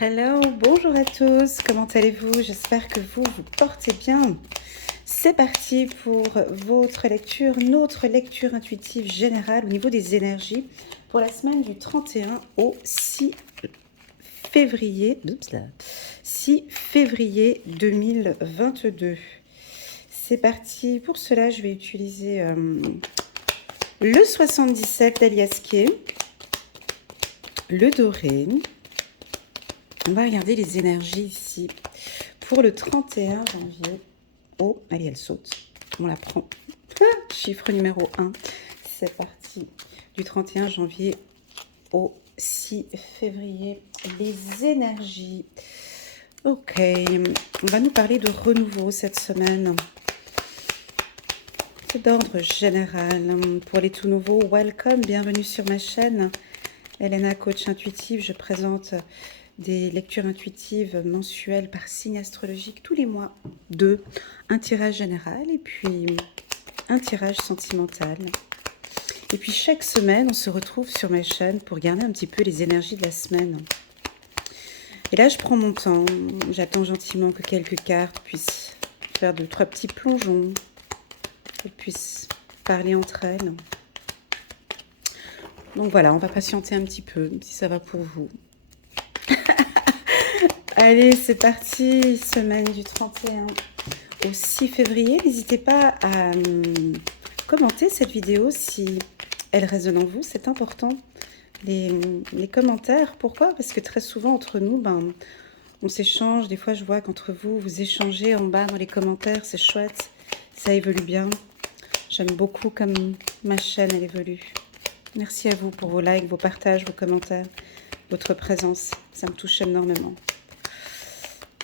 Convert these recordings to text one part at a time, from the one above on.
Hello, bonjour à tous, comment allez-vous? J'espère que vous vous portez bien. C'est parti pour votre lecture, notre lecture intuitive générale au niveau des énergies pour la semaine du 31 au 6 février, 6 février 2022. C'est parti, pour cela je vais utiliser le 77 d'Alias Kay, le doré. On va regarder les énergies ici pour le 31 janvier. Oh, allez, elle saute. On la prend. Chiffre numéro 1. C'est parti. Du 31 janvier au 6 février. Les énergies. Ok. On va nous parler de renouveau cette semaine. C'est d'ordre général. Pour les tout nouveaux, welcome. Bienvenue sur ma chaîne. Elena, coach intuitive. Je présente des lectures intuitives mensuelles par signe astrologique tous les mois. Un tirage général et puis un tirage sentimental. Et puis chaque semaine, on se retrouve sur ma chaîne pour garder un petit peu les énergies de la semaine. Et là, je prends mon temps. J'attends gentiment que quelques cartes puissent faire 2-3 petits plongeons. Qu'elles puissent parler entre elles. Donc voilà, on va patienter un petit peu, si ça va pour vous. Allez, c'est parti, semaine du 31 au 6 février. N'hésitez pas à commenter cette vidéo si elle résonne en vous, c'est important. Les commentaires, pourquoi? Parce que très souvent entre nous, on s'échange. Des fois, je vois qu'entre vous, vous échangez en bas dans les commentaires, c'est chouette, ça évolue bien. J'aime beaucoup comme ma chaîne, elle évolue. Merci à vous pour vos likes, vos partages, vos commentaires, votre présence, ça me touche énormément.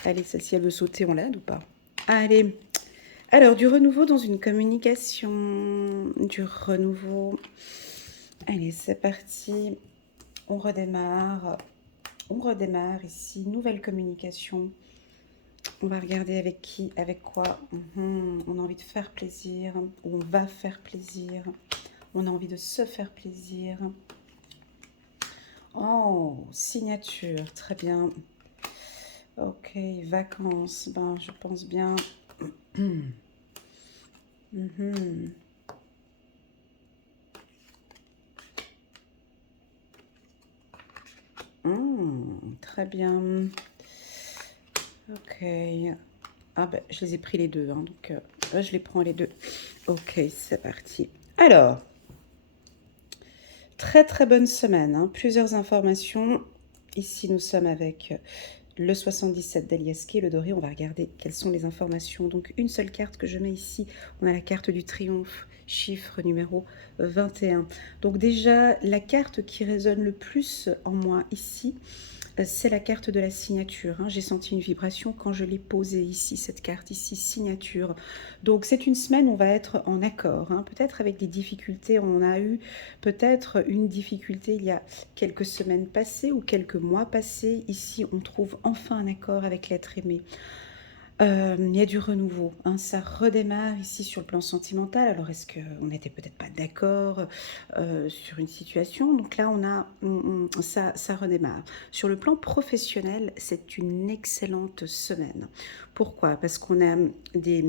Allez, celle-ci, elle veut sauter, on l'aide ou pas? Allez. Alors, du renouveau dans une communication. Du renouveau. Allez, c'est parti. On redémarre. On redémarre ici. Nouvelle communication. On va regarder avec qui, avec quoi. On a envie de faire plaisir. Ou on va faire plaisir. On a envie de se faire plaisir. Oh, signature. Très bien. Ok, vacances, je pense bien. Très bien. Ok. Ah ben, je les ai pris les deux, donc je les prends les deux. Ok, c'est parti. Alors, très très bonne semaine, plusieurs informations. Ici, nous sommes avec le 77 d'Alias Kay, le doré. On va regarder quelles sont les informations. Donc, une seule carte que je mets ici. On a la carte du triomphe, chiffre numéro 21. Donc déjà, la carte qui résonne le plus en moi ici, c'est la carte de la signature. J'ai senti une vibration quand je l'ai posée ici, cette carte ici, signature. Donc c'est une semaine où on va être en accord, peut-être avec des difficultés. On a eu peut-être une difficulté il y a quelques semaines passées ou quelques mois passés. Ici, on trouve enfin un accord avec l'être aimé. Il y a du renouveau, ça redémarre ici sur le plan sentimental. Alors est-ce qu'on n'était peut-être pas d'accord sur une situation? Donc là ça redémarre. Sur le plan professionnel, c'est une excellente semaine. Pourquoi? Parce qu'on a des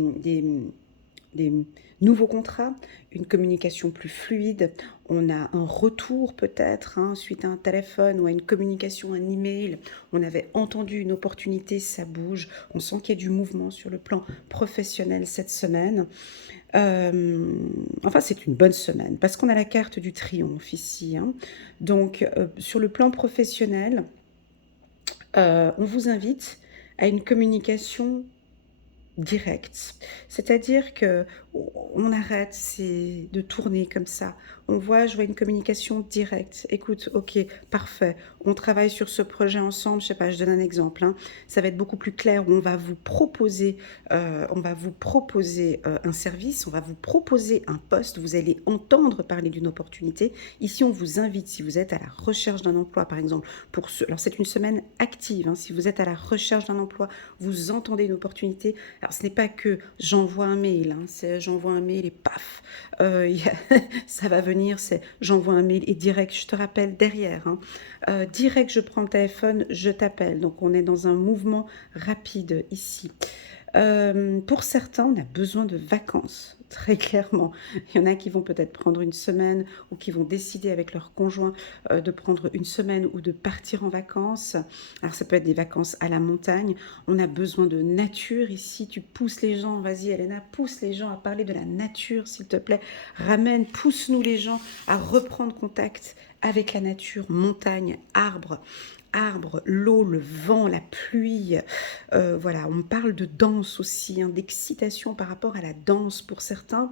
nouveaux contrats, une communication plus fluide, on a un retour peut-être suite à un téléphone ou à une communication, un email, on avait entendu une opportunité, ça bouge, on sent qu'il y a du mouvement sur le plan professionnel cette semaine. Enfin, c'est une bonne semaine parce qu'on a la carte du triomphe ici. Donc, sur le plan professionnel, on vous invite à une communication direct. C'est-à-dire que on arrête de tourner comme ça. Je vois une communication directe. Écoute, ok, parfait. On travaille sur ce projet ensemble. Je sais pas, je donne un exemple. Ça va être beaucoup plus clair où on va vous proposer, un service, on va vous proposer un poste. Vous allez entendre parler d'une opportunité. Ici, on vous invite, si vous êtes à la recherche d'un emploi, par exemple, alors c'est une semaine active. Si vous êtes à la recherche d'un emploi, vous entendez une opportunité. Alors, ce n'est pas que j'envoie un mail, c'est j'envoie un mail et paf, ça va venir prévenir, c'est j'envoie un mail et direct, je te rappelle derrière. Hein. Direct, je prends le téléphone, je t'appelle. Donc, on est dans un mouvement rapide ici. Pour certains, on a besoin de vacances, très clairement. Il y en a qui vont peut-être prendre une semaine ou qui vont décider avec leur conjoint de prendre une semaine ou de partir en vacances. Alors ça peut être des vacances à la montagne. On a besoin de nature ici. Tu pousses les gens, vas-y Elena, pousse les gens à parler de la nature, s'il te plaît. Ramène, pousse-nous les gens à reprendre contact avec la nature, montagne, arbres, l'eau, le vent, la pluie. Voilà, on parle de danse aussi, hein, d'excitation par rapport à la danse pour certains.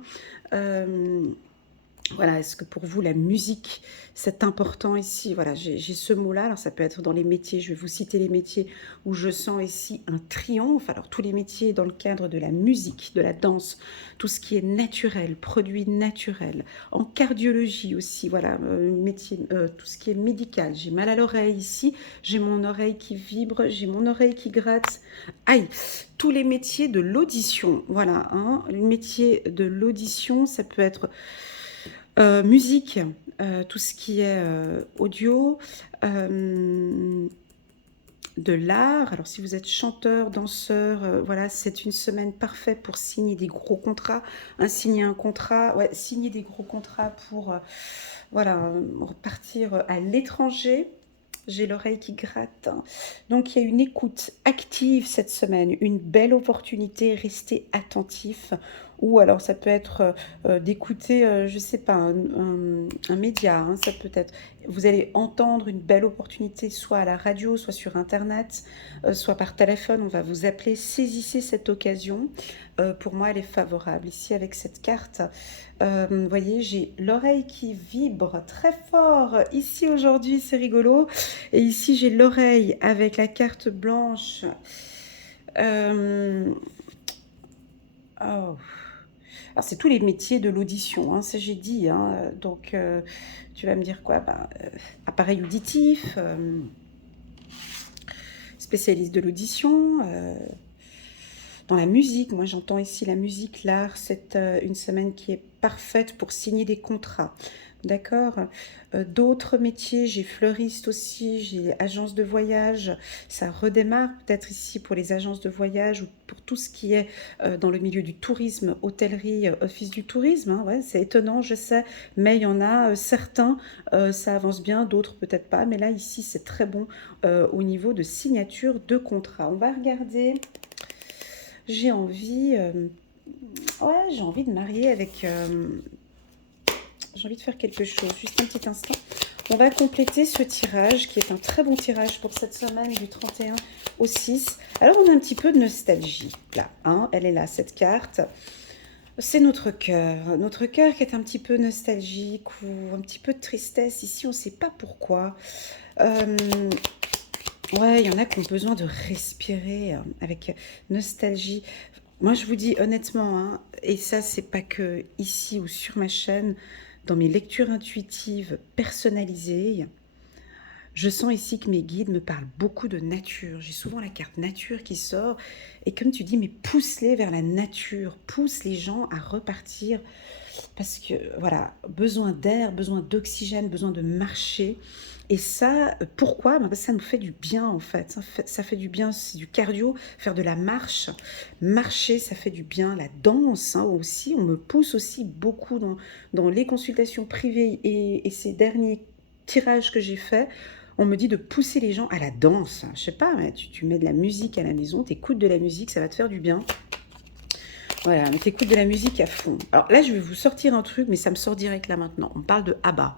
Voilà, est-ce que pour vous, la musique, c'est important ici? Voilà, j'ai ce mot-là. Alors, ça peut être dans les métiers. Je vais vous citer les métiers où je sens ici un triomphe. Alors, tous les métiers dans le cadre de la musique, de la danse, tout ce qui est naturel, produit naturel. En cardiologie aussi, voilà, métier, tout ce qui est médical. J'ai mal à l'oreille ici. J'ai mon oreille qui vibre. J'ai mon oreille qui gratte. Aïe! Tous les métiers de l'audition. Voilà, hein, le métier de l'audition, ça peut être... musique, tout ce qui est audio, de l'art. Alors si vous êtes chanteur, danseur, voilà, c'est une semaine parfaite pour signer des gros contrats. Signer un contrat, ouais, signer des gros contrats pour voilà, repartir à l'étranger. J'ai l'oreille qui gratte. Hein. Donc, il y a une écoute active cette semaine, une belle opportunité. Restez attentif. Ou alors, ça peut être d'écouter, je ne sais pas, un média. Hein, ça peut être. Vous allez entendre une belle opportunité, soit à la radio, soit sur Internet, soit par téléphone. On va vous appeler. Saisissez cette occasion. Pour moi, elle est favorable. Ici, avec cette carte, vous voyez, j'ai l'oreille qui vibre très fort. Ici, aujourd'hui, c'est rigolo. Et ici, j'ai l'oreille avec la carte blanche. Oh. Alors, c'est tous les métiers de l'audition, hein, ça j'ai dit. Hein. Donc, tu vas me dire quoi? Appareil auditif, spécialiste de l'audition. Dans la musique, moi j'entends ici la musique, l'art, c'est une semaine qui est parfaite pour signer des contrats. D'accord. D'autres métiers, j'ai fleuriste aussi, j'ai agence de voyage. Ça redémarre peut-être ici pour les agences de voyage ou pour tout ce qui est dans le milieu du tourisme, hôtellerie, office du tourisme. Hein, ouais, c'est étonnant, je sais, mais il y en a certains, ça avance bien, d'autres peut-être pas. Mais là, ici, c'est très bon au niveau de signature de contrat. On va regarder. J'ai envie, ouais, j'ai envie de marier avec... j'ai envie de faire quelque chose, juste un petit instant. On va compléter ce tirage, qui est un très bon tirage pour cette semaine du 31 au 6. Alors, on a un petit peu de nostalgie, là. Hein, elle est là, cette carte. C'est notre cœur qui est un petit peu nostalgique ou un petit peu de tristesse. Ici, on ne sait pas pourquoi. Ouais, il y en a qui ont besoin de respirer avec nostalgie. Moi, je vous dis honnêtement, hein, et ça, c'est pas que ici ou sur ma chaîne, dans mes lectures intuitives personnalisées, je sens ici que mes guides me parlent beaucoup de nature. J'ai souvent la carte nature qui sort. Et comme tu dis, mais pousse-les vers la nature, pousse les gens à repartir. Parce que, voilà, besoin d'air, besoin d'oxygène, besoin de marcher. Et ça, pourquoi? Parce que ça nous fait du bien, en fait. Ça fait du bien, c'est du cardio, faire de la marche. Marcher, ça fait du bien. La danse, hein, aussi, on me pousse aussi beaucoup dans les consultations privées et ces derniers tirages que j'ai faits. On me dit de pousser les gens à la danse. Je sais pas, mais tu mets de la musique à la maison, t'écoutes de la musique, ça va te faire du bien. Voilà, mais t'écoutes de la musique à fond. Alors là, je vais vous sortir un truc, mais ça me sort direct là maintenant. On parle de ABBA.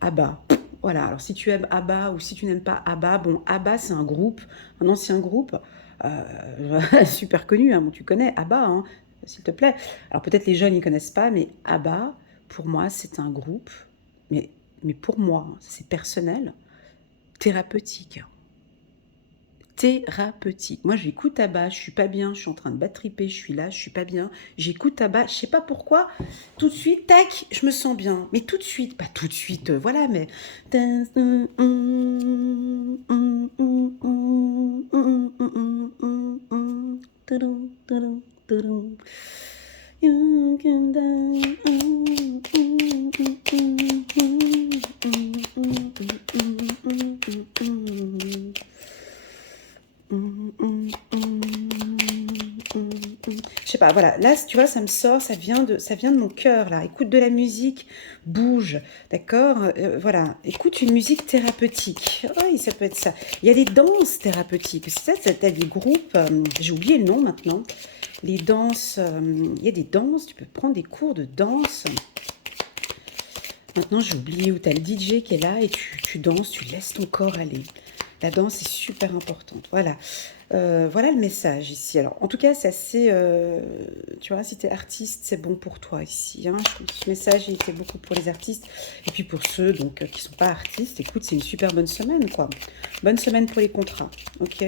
ABBA. Voilà, alors si tu aimes ABBA ou si tu n'aimes pas ABBA, bon, ABBA, c'est un groupe, un ancien groupe, super connu, hein, bon, tu connais ABBA, hein, s'il te plaît. Alors peut-être les jeunes, ils ne connaissent pas, mais ABBA, pour moi, c'est un groupe, mais pour moi, c'est personnel, thérapeutique. Thérapeutique. Moi, j'écoute ABBA, je suis pas bien, je suis en train de battriper, je suis là, je suis pas bien. J'écoute ABBA, je sais pas pourquoi. Tout de suite, tac, je me sens bien. Mais tout de suite, pas tout de suite, voilà, mais... Je sais pas, voilà. Là, tu vois, ça me sort, ça vient de mon cœur, là. Écoute de la musique, bouge, d'accord. Voilà, écoute une musique thérapeutique. Oui, ça peut être ça. Il y a des danses thérapeutiques. C'est ça, t'as des groupes, j'ai oublié le nom maintenant. Les danses, il y a des danses, tu peux prendre des cours de danse. Maintenant, j'ai oublié où tu as le DJ qui est là et tu danses, tu laisses ton corps aller. La danse est super importante. Voilà. Voilà le message ici. Alors, en tout cas, c'est assez. Tu vois, si tu es artiste, c'est bon pour toi ici, hein. Je trouve que ce message il était beaucoup pour les artistes. Et puis pour ceux donc, qui ne sont pas artistes, écoute, c'est une super bonne semaine, quoi. Bonne semaine pour les contrats. Ok.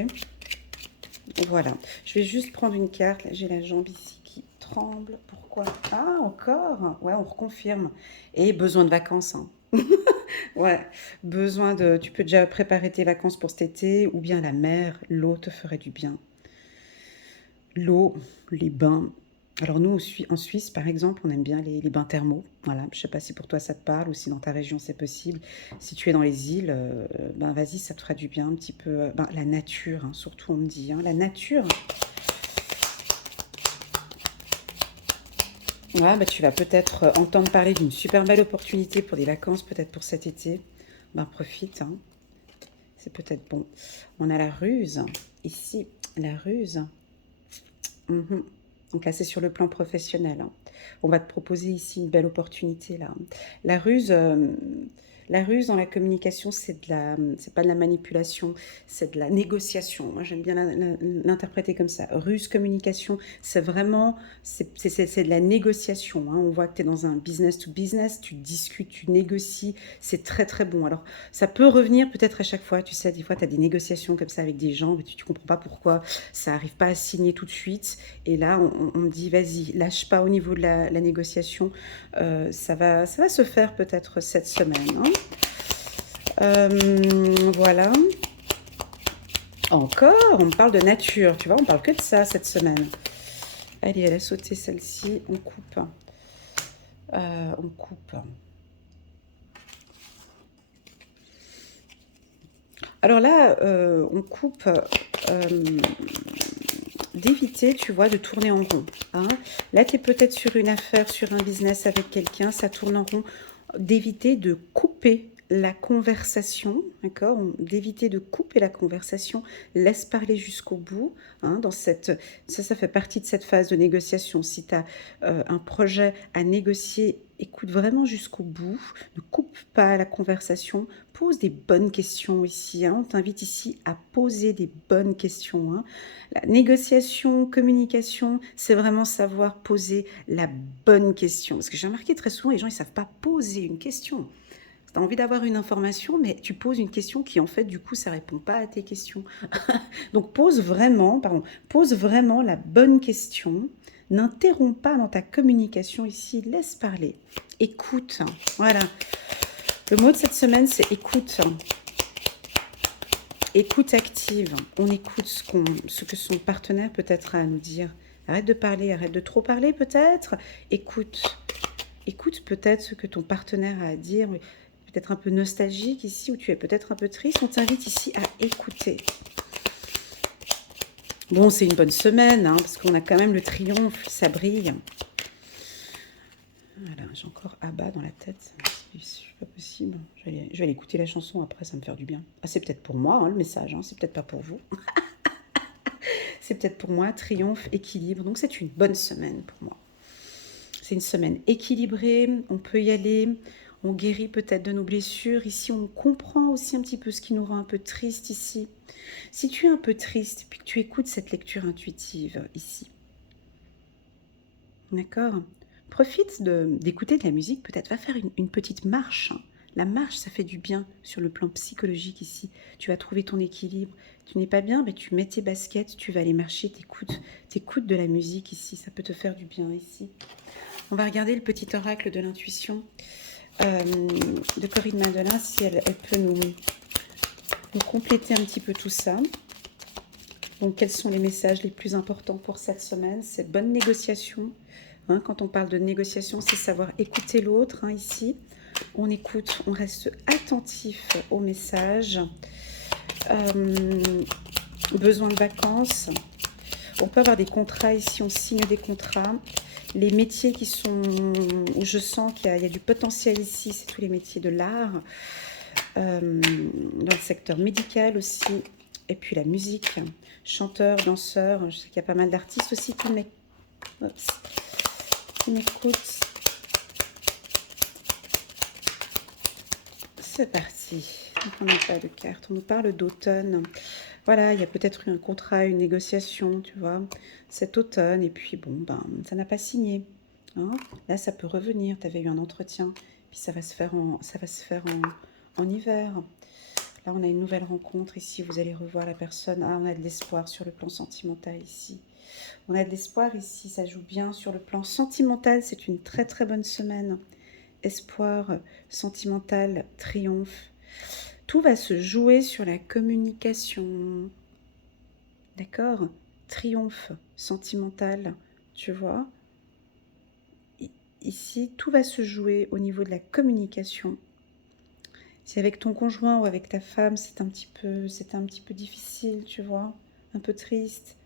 Voilà. Je vais juste prendre une carte. Là, j'ai la jambe ici qui tremble. Pourquoi? Ah, encore? Ouais, on reconfirme. Et besoin de vacances, hein. Ouais, besoin de... Tu peux déjà préparer tes vacances pour cet été, ou bien la mer, l'eau te ferait du bien. L'eau, les bains. Alors nous, en Suisse, par exemple, on aime bien les bains thermaux. Voilà, je sais pas si pour toi ça te parle ou si dans ta région c'est possible. Si tu es dans les îles, ben vas-y, ça te fera du bien un petit peu. Ben, la nature, hein, surtout on me dit, hein, la nature. Ouais, bah, tu vas peut-être entendre parler d'une super belle opportunité pour des vacances, peut-être pour cet été. Ben profite, hein. C'est peut-être bon. On a la ruse, ici, la ruse. Mhm. Donc là, c'est sur le plan professionnel, hein. On va te proposer ici une belle opportunité là. La ruse, euh, la ruse dans la communication, c'est pas de la manipulation, c'est de la négociation. Moi, j'aime bien l'interpréter comme ça. Ruse, communication, c'est vraiment, c'est de la négociation, hein. On voit que tu es dans un business to business, tu discutes, tu négocies, c'est très très bon. Alors, ça peut revenir peut-être à chaque fois, tu sais, des fois, tu as des négociations comme ça avec des gens, mais tu comprends pas pourquoi ça arrive pas à signer tout de suite. Et là, on me dit, vas-y, lâche pas au niveau de la négociation. Ça va se faire peut-être cette semaine, hein. Voilà. Encore, on me parle de nature, tu vois, on parle que de ça cette semaine. Allez, elle a sauté celle-ci, on coupe. On coupe. Alors là, on coupe d'éviter, tu vois, de tourner en rond, hein. Là, tu es peut-être sur une affaire, sur un business avec quelqu'un, ça tourne en rond. D'éviter de couper la conversation, d'accord? D'éviter de couper la conversation, laisse parler jusqu'au bout, hein, ça fait partie de cette phase de négociation. Si tu as un projet à négocier, écoute vraiment jusqu'au bout, ne coupe pas la conversation, pose des bonnes questions ici, hein. On t'invite ici à poser des bonnes questions, hein. La négociation, communication, c'est vraiment savoir poser la bonne question. Parce que j'ai remarqué très souvent, les gens, ils ne savent pas poser une question. Tu as envie d'avoir une information, mais tu poses une question qui, en fait, du coup, ça ne répond pas à tes questions. Donc, pose vraiment la bonne question. N'interromps pas dans ta communication ici, laisse parler. Écoute, voilà. Le mot de cette semaine, c'est écoute. Écoute active. On écoute ce que son partenaire peut-être a à nous dire. Arrête de parler, arrête de trop parler peut-être. Écoute. Écoute peut-être ce que ton partenaire a à dire. Peut-être un peu nostalgique ici, ou tu es peut-être un peu triste. On t'invite ici à écouter. Bon, c'est une bonne semaine, hein, parce qu'on a quand même le triomphe, ça brille. Voilà, j'ai encore Abba dans la tête. C'est pas possible. Je vais aller écouter la chanson après, ça va me faire du bien. Ah, c'est peut-être pour moi, hein, le message, hein, c'est peut-être pas pour vous. C'est peut-être pour moi, triomphe, équilibre. Donc c'est une bonne semaine pour moi. C'est une semaine équilibrée, on peut y aller, on guérit peut-être de nos blessures. Ici, on comprend aussi un petit peu ce qui nous rend un peu triste ici. Si tu es un peu triste, puis que tu écoutes cette lecture intuitive ici, d'accord? Profite d'écouter de la musique, peut-être va faire une petite marche, hein. La marche, ça fait du bien sur le plan psychologique ici. Tu vas trouver ton équilibre. Tu n'es pas bien, mais tu mets tes baskets, tu vas aller marcher, t'écoutes de la musique ici. Ça peut te faire du bien ici. On va regarder le petit oracle de l'intuition de Corinne Madelin, si elle peut nous compléter un petit peu tout ça. Donc, quels sont les messages les plus importants pour cette semaine? C'est bonne négociation. Hein, quand on parle de négociation, c'est savoir écouter l'autre, hein, ici. On écoute, on reste attentif au message. besoin de vacances. On peut avoir des contrats ici, on signe des contrats. Les métiers qui sont, où je sens qu'il y a du potentiel ici, c'est tous les métiers de l'art, dans le secteur médical aussi, et puis la musique, chanteur, danseur. Je sais qu'il y a pas mal d'artistes aussi qui m'écoutent. C'est parti. Donc on n'a pas de carte, on nous parle d'automne. Voilà, il y a peut-être eu un contrat, une négociation, tu vois, cet automne, et puis bon, ben, ça n'a pas signé. Hein. Là, ça peut revenir, tu avais eu un entretien, puis ça va se faire en hiver. Là, on a une nouvelle rencontre ici, vous allez revoir la personne. Ah, on a de l'espoir sur le plan sentimental ici. On a de l'espoir ici, ça joue bien sur le plan sentimental, c'est une très très bonne semaine. Espoir, sentimental, triomphe. Tout va se jouer sur la communication. D'accord? Triomphe sentimental, tu vois? Ici, tout va se jouer au niveau de la communication. Si avec ton conjoint ou avec ta femme, c'était un petit peu difficile, tu vois? Un peu triste.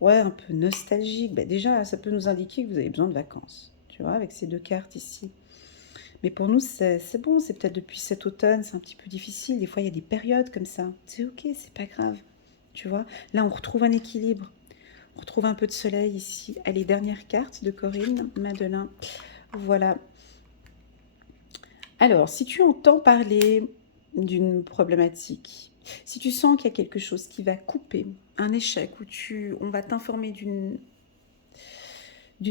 Ouais, un peu nostalgique. Ben déjà, ça peut nous indiquer que vous avez besoin de vacances, tu vois, avec ces deux cartes ici. Mais pour nous, c'est bon, c'est peut-être depuis cet automne, c'est un petit peu difficile. Des fois, il y a des périodes comme ça. C'est ok, c'est pas grave. Tu vois, là, on retrouve un équilibre. On retrouve un peu de soleil ici. Allez, dernière carte de Corinne, Madeleine. Voilà. Alors, si tu entends parler d'une problématique, si tu sens qu'il y a quelque chose qui va couper, un échec, où on va t'informer d'une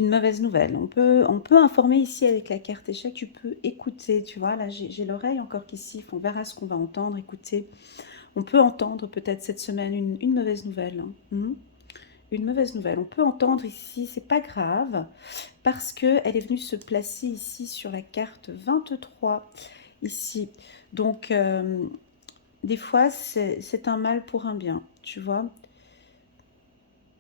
mauvaise nouvelle. On peut informer ici avec la carte échec, tu peux écouter, tu vois, là j'ai l'oreille encore qui siffle, on verra ce qu'on va entendre, écouter. On peut entendre peut-être cette semaine une mauvaise nouvelle. Une mauvaise nouvelle. On peut entendre ici, c'est pas grave, parce qu'elle est venue se placer ici sur la carte 23, ici. Donc, des fois, c'est un mal pour un bien, tu vois.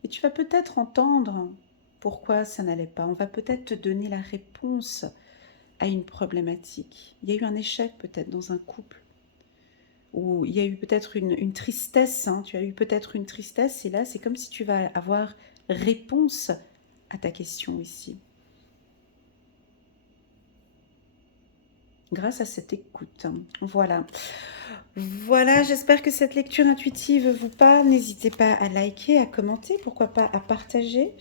Et tu vas peut-être entendre pourquoi ça n'allait pas. On va peut-être te donner la réponse à une problématique. Il y a eu un échec peut-être dans un couple, ou il y a eu peut-être une tristesse, hein. Tu as eu peut-être une tristesse, et là c'est comme si tu vas avoir réponse à ta question ici. Grâce à cette écoute. Voilà. Voilà, j'espère que cette lecture intuitive vous parle. N'hésitez pas à liker, à commenter, pourquoi pas à partager.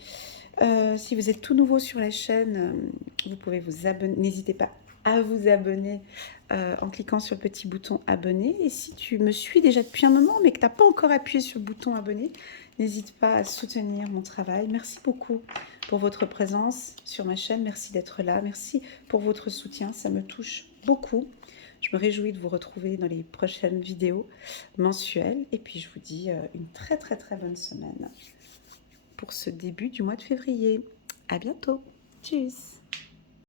Si vous êtes tout nouveau sur la chaîne, vous pouvez vous abonner. N'hésitez pas à vous abonner en cliquant sur le petit bouton abonner. Et si tu me suis déjà depuis un moment, mais que tu n'as pas encore appuyé sur le bouton abonner, n'hésite pas à soutenir mon travail. Merci beaucoup pour votre présence sur ma chaîne. Merci d'être là. Merci pour votre soutien. Ça me touche beaucoup. Je me réjouis de vous retrouver dans les prochaines vidéos mensuelles. Et puis, je vous dis une très, très, très bonne semaine pour ce début du mois de février. À bientôt. Tchuss.